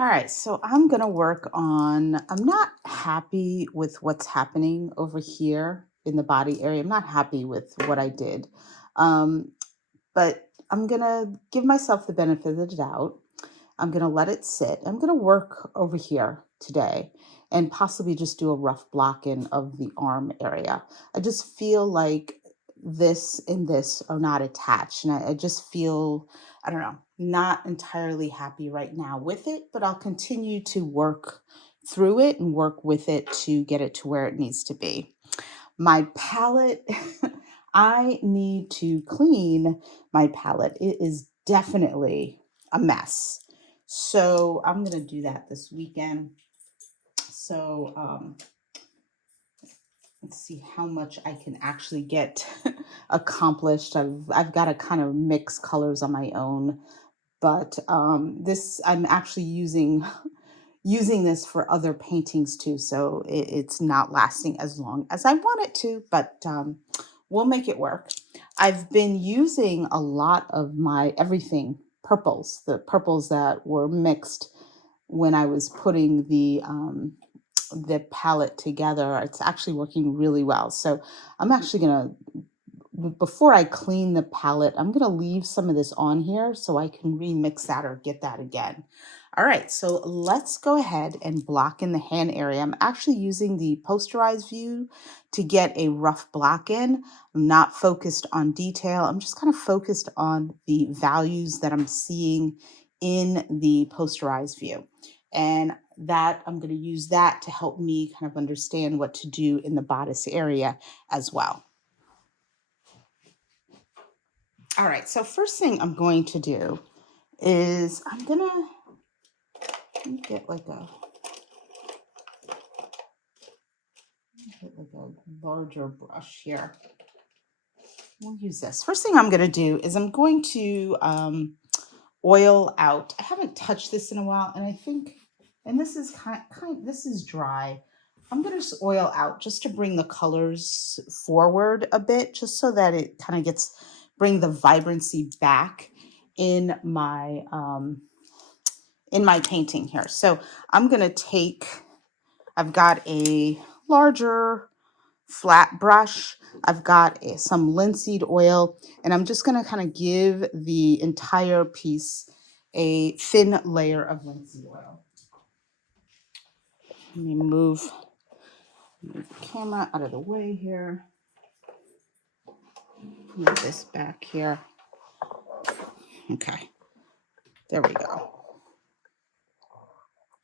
All right, so I'm going to work on. I'm not happy with what's happening over here in the body area. I'm not happy with what I did. Um, but I'm going to give myself the benefit of the doubt. I'm going to let it sit. I'm going to work over here today and possibly just do a rough blocking of the arm area. I just feel like this and this are not attached. And I just feel, I don't know, not entirely happy right now with it, but I'll continue to work through it and work with it to get it to where it needs to be. My palette, I need to clean my palette. It is definitely a mess. So I'm going to do that this weekend. So let's see how much I can actually get accomplished. I've got to kind of mix colors on my own, but this I'm actually using this for other paintings too, so it's not lasting as long as I want it to, but we'll make it work. I've been using a lot of my everything purples, the purples that were mixed when I was putting the palette together. It's actually working really well. So I'm actually gonna before I clean the palette, I'm going to leave some of this on here so I can remix that or get that again. All right, so let's go ahead and block in the hand area. I'm actually using the posterized view to get a rough block in. I'm not focused on detail. I'm just kind of focused on the values that I'm seeing in the posterized view. And that I'm going to use that to help me kind of understand what to do in the bodice area as well. All right, so first thing I'm going to do is I'm gonna get like a larger brush here. We'll use this. First thing I'm gonna do is I'm going to oil out. I haven't touched this in a while, and I think, and this is this is dry. I'm gonna just oil out just to bring the colors forward a bit, just so that it kind of bring the vibrancy back in my painting here. So I'm going to I've got a larger flat brush. I've got some linseed oil, and I'm just going to kind of give the entire piece a thin layer of linseed oil. Let me move the camera out of the way here. Move this back here. Okay, there we go.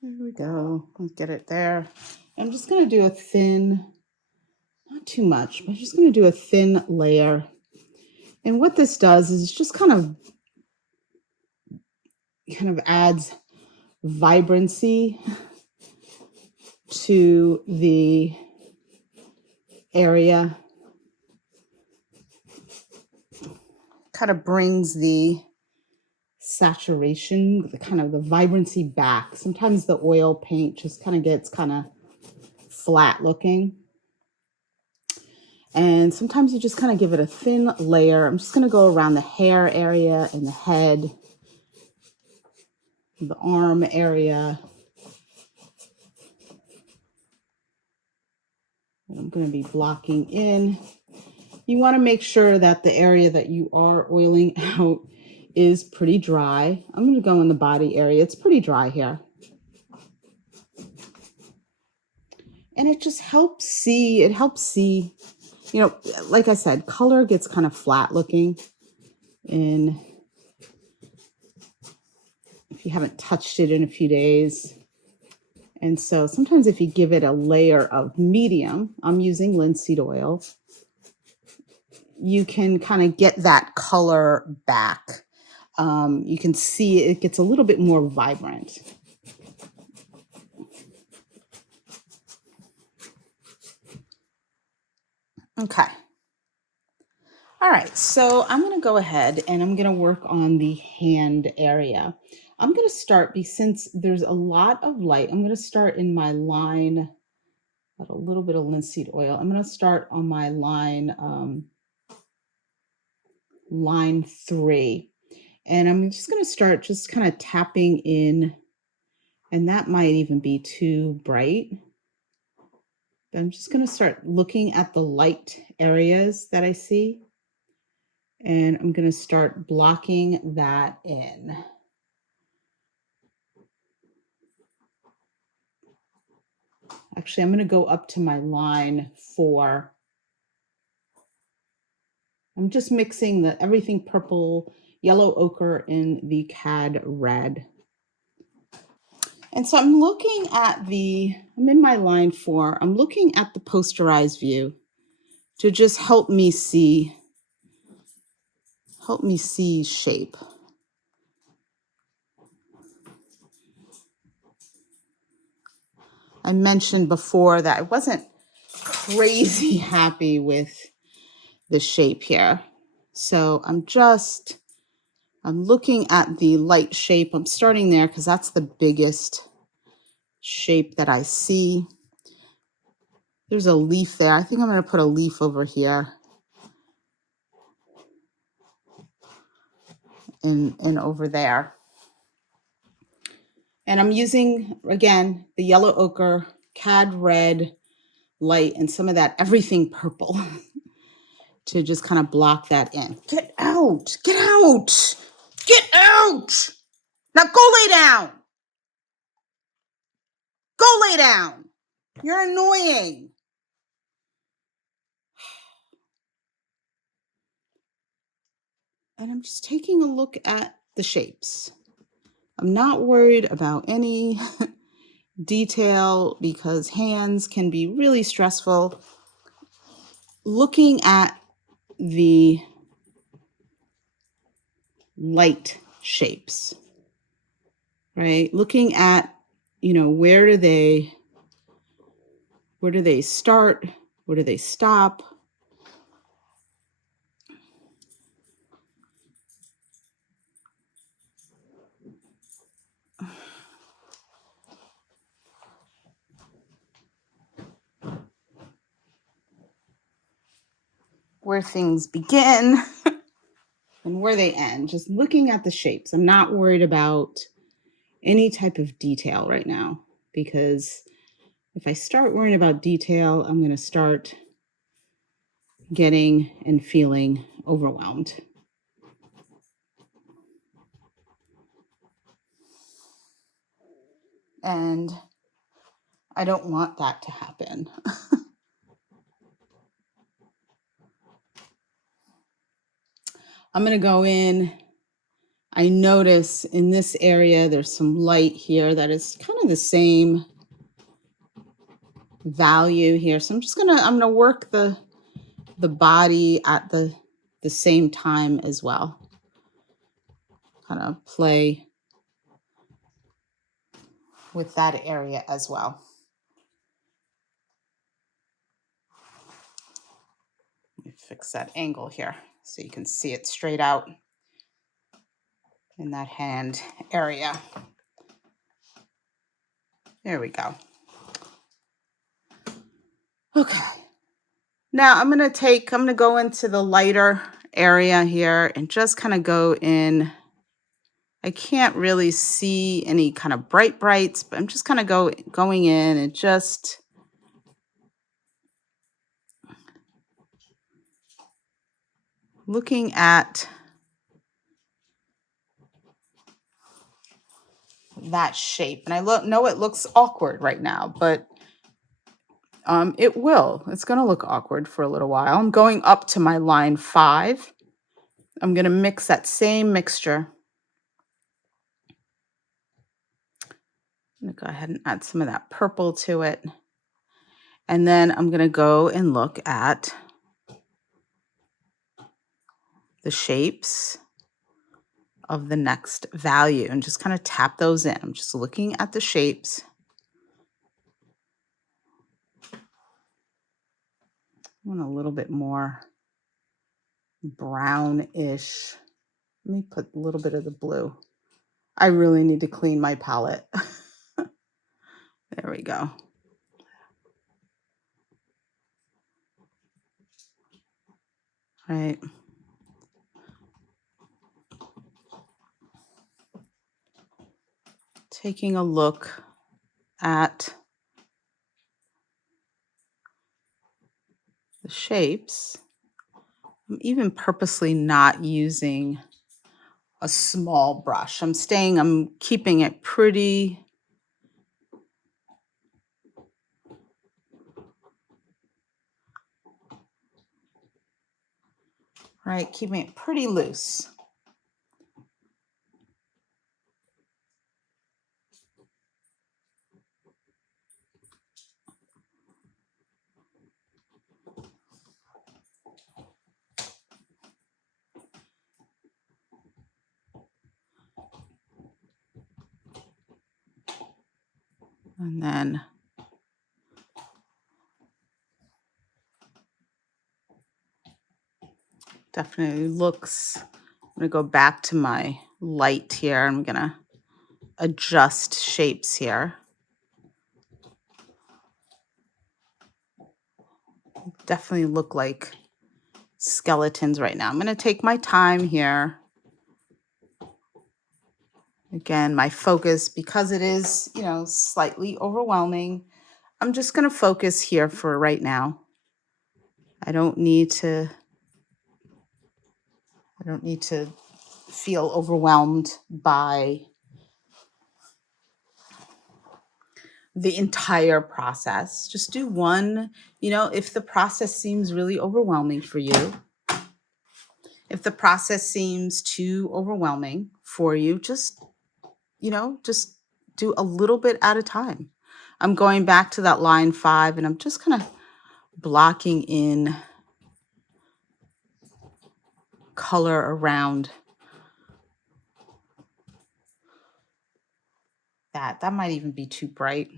There we go. Let's get it there. I'm just going to do a thin, not too much, but I'm just going to do a thin layer. And what this does is just kind of adds vibrancy to the area. Kind of brings the saturation, the vibrancy back. Sometimes the oil paint just kind of gets kind of flat looking. And sometimes you just kind of give it a thin layer. I'm just going to go around the hair area and the head, the arm area. And I'm going to be blocking in. You want to make sure that the area that you are oiling out is pretty dry. I'm going to go in the body area. It's pretty dry here. And it just helps see, like I said, color gets kind of flat looking. And if you haven't touched it in a few days. And so sometimes if you give it a layer of medium, I'm using linseed oil, you can kind of get that color back. You can see it gets a little bit more vibrant. Okay. All right, so I'm going to go ahead and I'm going to work on the hand area. I'm going to start, since there's a lot of light, I'm going to start in my line, got a little bit of linseed oil. I'm going to start on my line 3. And I'm just going to start just kind of tapping in And that might even be too bright. But I'm just going to start looking at the light areas that I see. And I'm going to start blocking that in. Actually, I'm going to go up to my line 4. I'm just mixing everything purple, yellow ochre, and the cad red. And so I'm looking at I'm in my line 4. I'm looking at the posterized view to just help me see shape. I mentioned before that I wasn't crazy happy with the shape here. So I'm looking at the light shape. I'm starting there because that's the biggest shape that I see. There's a leaf there. I think I'm going to put a leaf over here and over there. And I'm using, again, the yellow ochre, cad red light, and some of that everything purple to just kind of block that in. Get out! Get out! Get out! Now go lay down! Go lay down! You're annoying. And I'm just taking a look at the shapes. I'm not worried about any detail because hands can be really stressful. Looking at the light shapes, right? Looking at, where do they start? Where do they stop? Where things begin and where they end. Just looking at the shapes. I'm not worried about any type of detail right now, because if I start worrying about detail, I'm going to start getting and feeling overwhelmed. And I don't want that to happen. I'm going to go in. I notice in this area, there's some light here that is kind of the same value here. So I'm going to work the body at the same time as well. Kind of play with that area as well. Let me fix that angle here so you can see it straight out in that hand area. There we go. Okay. Now I'm going to go into the lighter area here and just kind of go in. I can't really see any kind of brights, but I'm just kind of going in and just looking at that shape. And I know it looks awkward right now, but it will. It's going to look awkward for a little while. I'm going up to my line 5. I'm going to mix that same mixture. I'm going to go ahead and add some of that purple to it. And then I'm going to go and look at the shapes of the next value and just kind of tap those in. I'm just looking at the shapes. I want a little bit more brownish. Let me put a little bit of the blue. I really need to clean my palette. There we go. Right. taking a look at the shapes. I'm even purposely not using a small brush. I'm keeping it pretty, right? Keeping it pretty loose. And then definitely looks, I'm gonna go back to my light here. I'm gonna adjust shapes here. Definitely look like skeletons right now. I'm gonna take my time here. Again, my focus, because it is, slightly overwhelming, I'm just gonna focus here for right now. I don't need to feel overwhelmed by the entire process. Just do one, if the process seems really overwhelming for you, if the process seems too overwhelming for you, just do a little bit at a time. I'm going back to that line 5 and I'm just kind of blocking in color around that. That might even be too bright.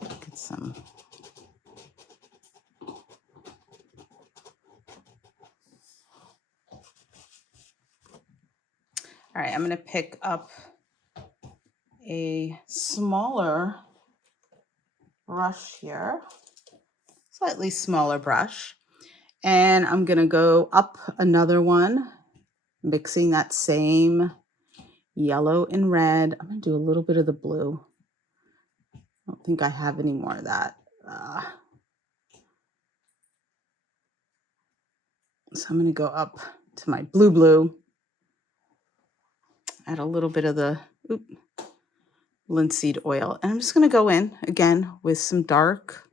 Get some. All right, I'm going to pick up a smaller brush here, slightly smaller brush, and I'm going to go up another one, mixing that same yellow and red. I'm going to do a little bit of the blue. I don't think I have any more of that. So I'm going to go up to my blue, add a little bit of the linseed oil. And I'm just going to go in again with some dark.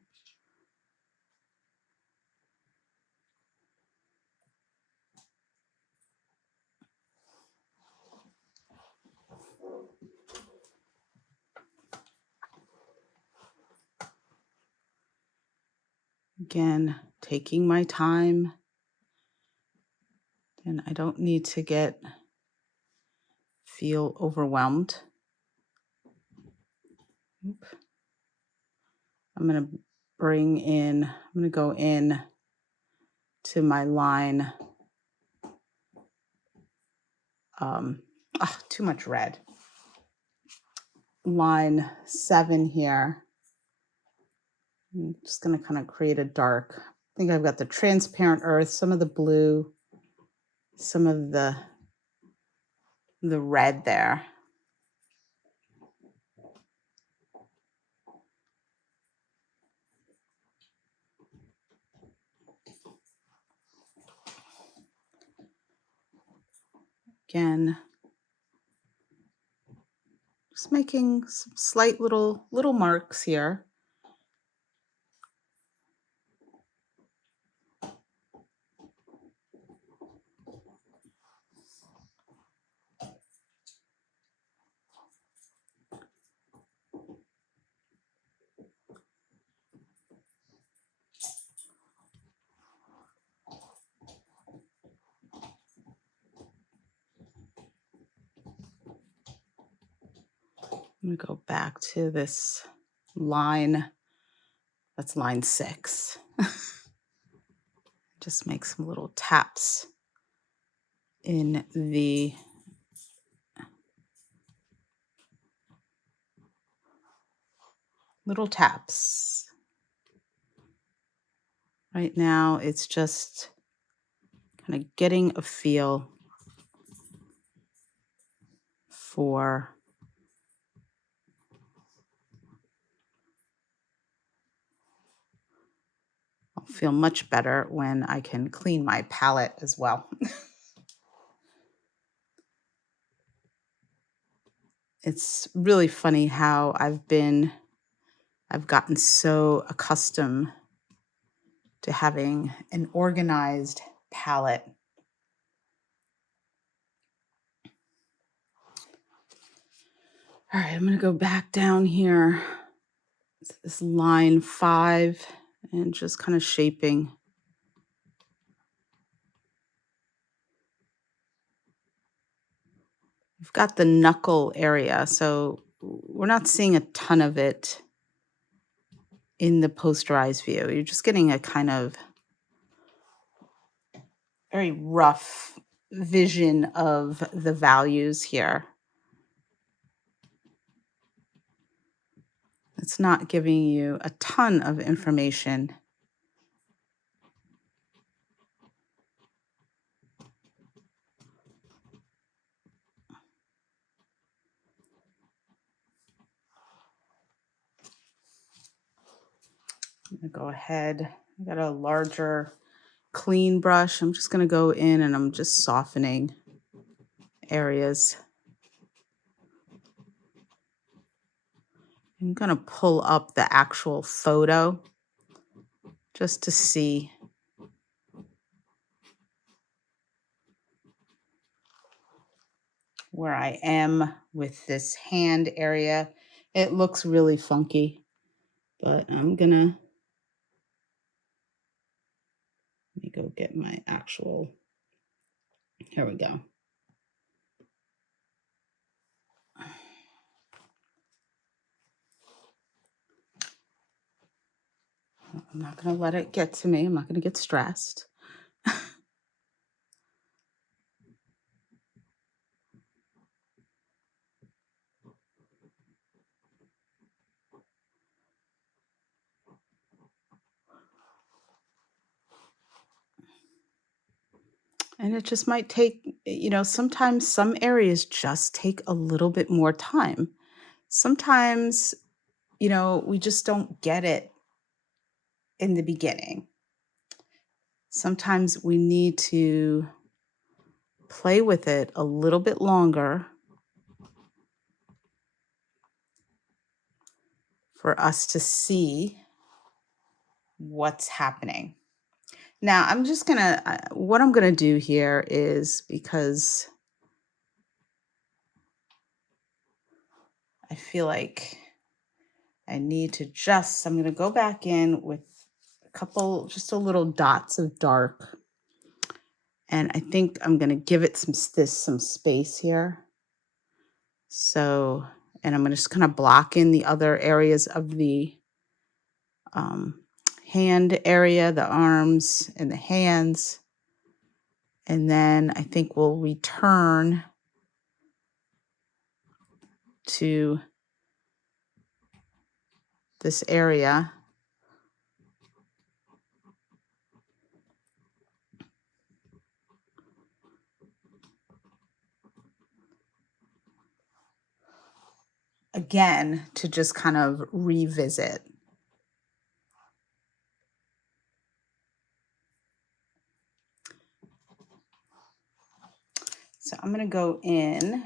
Again, taking my time. And I don't need to feel overwhelmed. I'm going to go in to my line. Too much red. Line 7 here. I'm just going to kind of create a dark. I think I've got the transparent earth, some of the blue, some of the red there. Again, just making some slight little marks here. I'm going to go back to this line. That's line 6. Just make some little taps in the little taps Right now, it's just kind of getting a feel for. I'll feel much better when I can clean my palette as well. It's really funny how I've gotten so accustomed to having an organized palette. All right, I'm going to go back down here. This line 5 and just kind of shaping. We've got the knuckle area, so we're not seeing a ton of it in the posterized view. You're just getting a kind of very rough vision of the values here. It's not giving you a ton of information. I'm gonna go ahead. I got a larger clean brush. I'm just gonna go in and I'm just softening areas. I'm gonna pull up the actual photo just to see where I am with this hand area. It looks really funky, but let me go get my actual, here we go. I'm not gonna let it get to me. I'm not gonna get stressed. And it just might take, sometimes some areas just take a little bit more time. Sometimes, we just don't get it in the beginning. Sometimes we need to play with it a little bit longer for us to see what's happening. Now, I'm just what I'm gonna do here is, because I feel like I need to I'm gonna go back in with just a little dots of dark. And I think I'm gonna give it some space here. So, and I'm gonna just kind of block in the other areas of the hand area, the arms and the hands. And then I think we'll return to this area. Again, to just kind of revisit. So I'm going to go in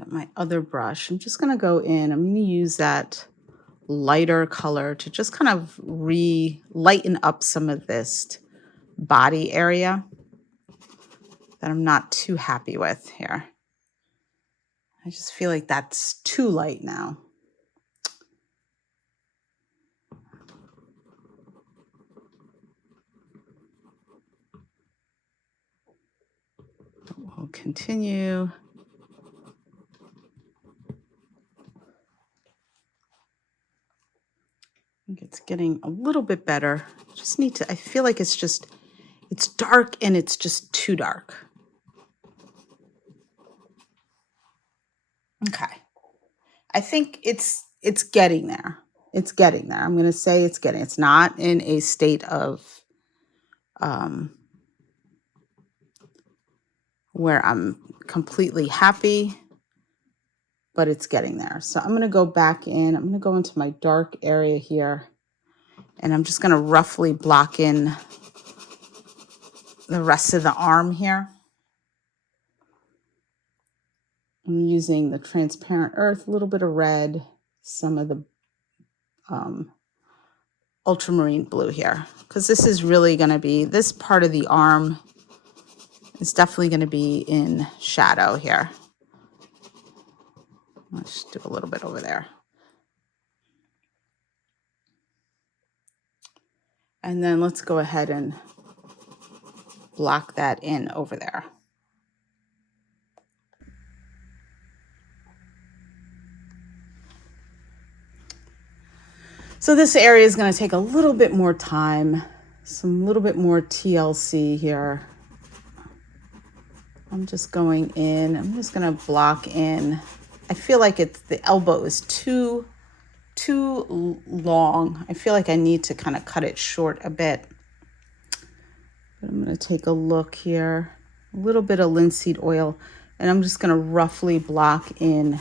at my other brush. I'm just going to go in. I'm going to use that lighter color to just kind of lighten up some of this body area that I'm not too happy with here. I just feel like that's too light now. We'll continue. I think it's getting a little bit better. I feel like it's dark and it's just too dark. Okay. I think it's getting there. it's getting there. I'm going to say it's not in a state of um, where I'm completely happy, but it's getting there. So I'm going to go back in. I'm going to go into my dark area here, and I'm just going to roughly block in the rest of the arm here. I'm using the transparent earth, a little bit of red, some of the ultramarine blue here, because this is really going to be, this part of the arm is definitely going to be in shadow here. Let's do a little bit over there. And then let's go ahead and block that in over there. So this area is going to take a little bit more time, some little bit more TLC here. I'm just going in, I'm just going to block in. I feel like the elbow is too long. I feel like I need to kind of cut it short a bit. But I'm going to take a look here, a little bit of linseed oil, and I'm just going to roughly block in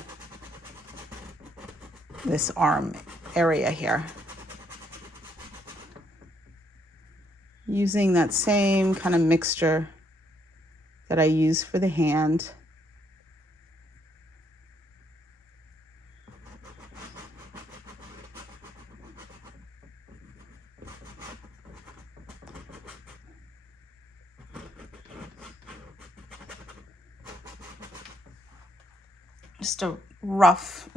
this arm area here. Using that same kind of mixture that I use for the hand. Just a rough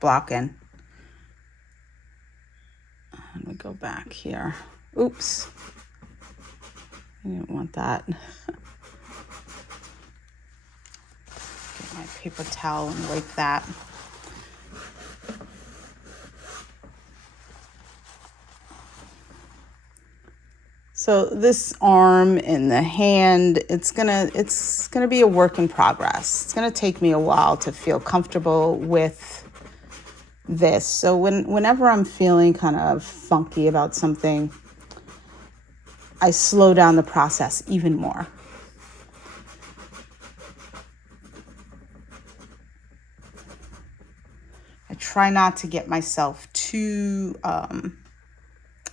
block in. I'm gonna go back here. Oops. I didn't want that. Get my paper towel and wipe that. So this arm and the hand, it's gonna be a work in progress. It's gonna take me a while to feel comfortable with this. So whenever I'm feeling kind of funky about something, I slow down the process even more. I try not to get myself too,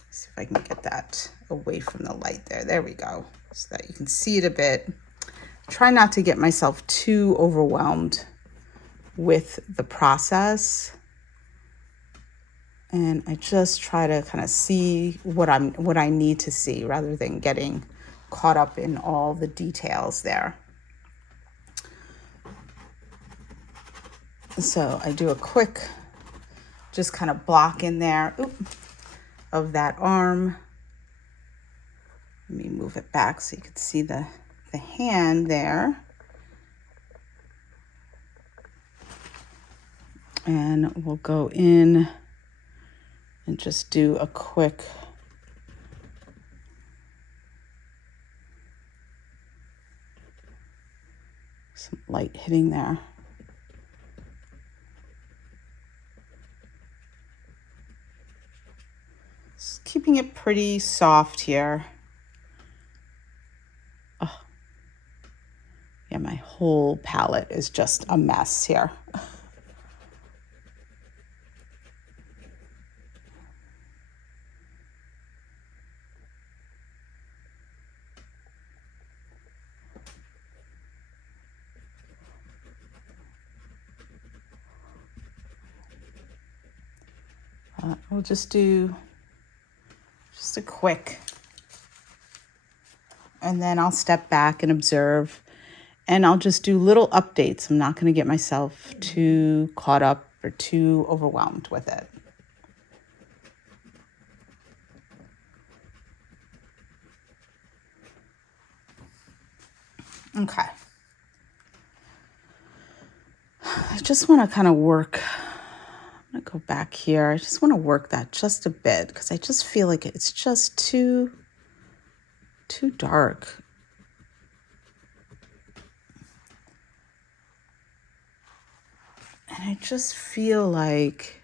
see if I can get that away from the light there. There we go, so that you can see it a bit. Try not to get myself too overwhelmed with the process. And I just try to kind of see what I need to see rather than getting caught up in all the details there. So I do a quick, just kind of block in there of that arm. Let me move it back so you can see the hand there. And we'll go in and just do a quick some light hitting there. Just keeping it pretty soft here. Oh. Yeah, my whole palette is just a mess here. We'll just do just a quick, and then I'll step back and observe, and I'll just do little updates. I'm not going to get myself too caught up or too overwhelmed with it. Okay. I just want to kind of work. I'm going to go back here. I just want to work that just a bit because I just feel like it's just too dark. And I just feel like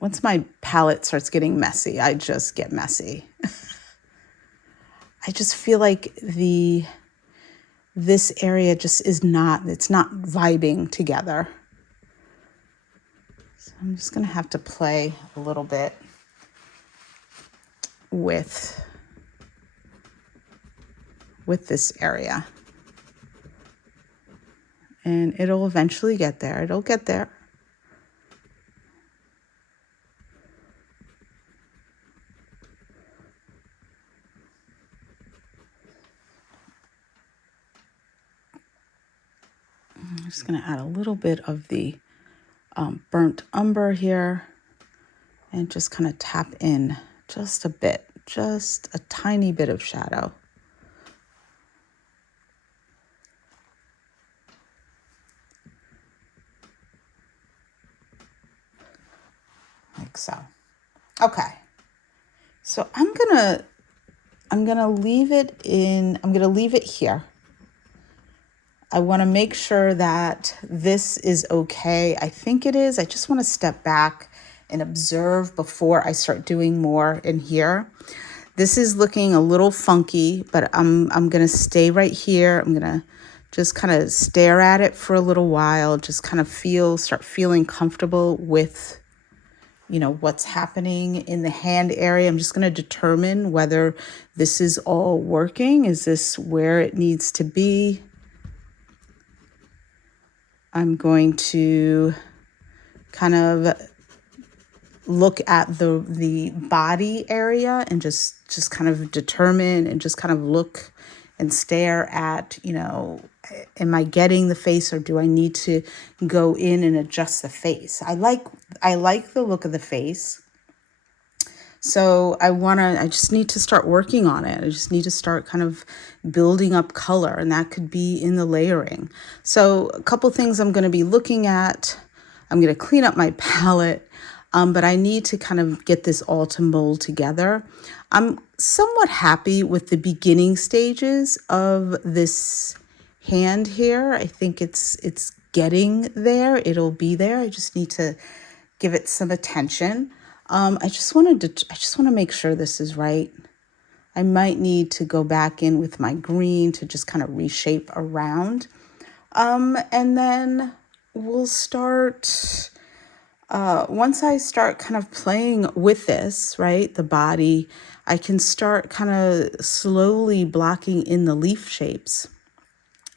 once my palette starts getting messy, I just get messy. I just feel like this area just it's not vibing together. So I'm just going to have to play a little bit with this area. And it'll eventually get there. It'll get there. I'm just going to add a little bit of the burnt umber here and just kind of tap in just a bit, just a tiny bit of shadow. Like so. Okay. So I'm gonna leave it here. I want to make sure that this is okay. I think it is. I just want to step back and observe before I start doing more in here. This is looking a little funky, but I'm going to stay right here. I'm going to just kind of stare at it for a little while, just kind of start feeling comfortable with, what's happening in the hand area. I'm just going to determine whether this is all working. Is this where it needs to be? I'm going to kind of look at the body area and just kind of determine and just kind of look and stare at, am I getting the face or do I need to go in and adjust the face? I like the look of the face. So I just need to start working on it. I just need to start kind of building up color, and that could be in the layering. So a couple things I'm going to be looking at. I'm going to clean up my palette, but I need to kind of get this all to mold together. I'm somewhat happy with the beginning stages of this hand here. I think it's getting there. It'll be there. I just need to give it some attention. I just want to make sure this is right. I might need to go back in with my green to just kind of reshape around. And then we'll start, once I start kind of playing with this, right, the body, I can start kind of slowly blocking in the leaf shapes,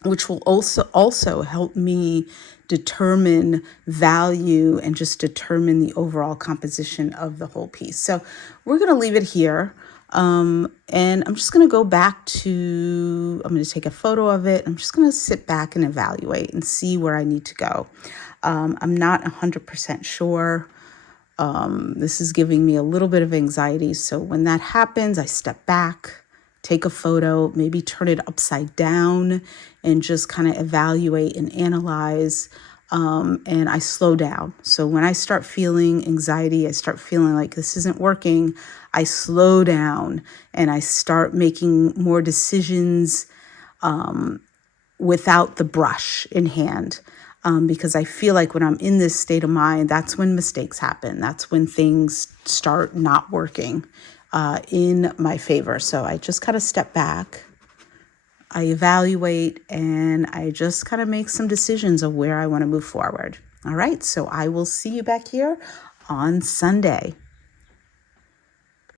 which will also help me determine value and just determine the overall composition of the whole piece. So we're going to leave it here. And I'm just going to go back I'm going to take a photo of it. I'm just going to sit back and evaluate and see where I need to go. I'm not 100% sure. This is giving me a little bit of anxiety. So when that happens, I step back, take a photo, maybe turn it upside down and just kind of evaluate and analyze. And I slow down. So when I start feeling anxiety, I start feeling like this isn't working, I slow down and I start making more decisions without the brush in hand. Because I feel like when I'm in this state of mind, that's when mistakes happen. That's when things start not working in my favor. So I just kind of step back, I evaluate, and I just kind of make some decisions of where I want to move forward. All right, so I will see you back here on Sunday.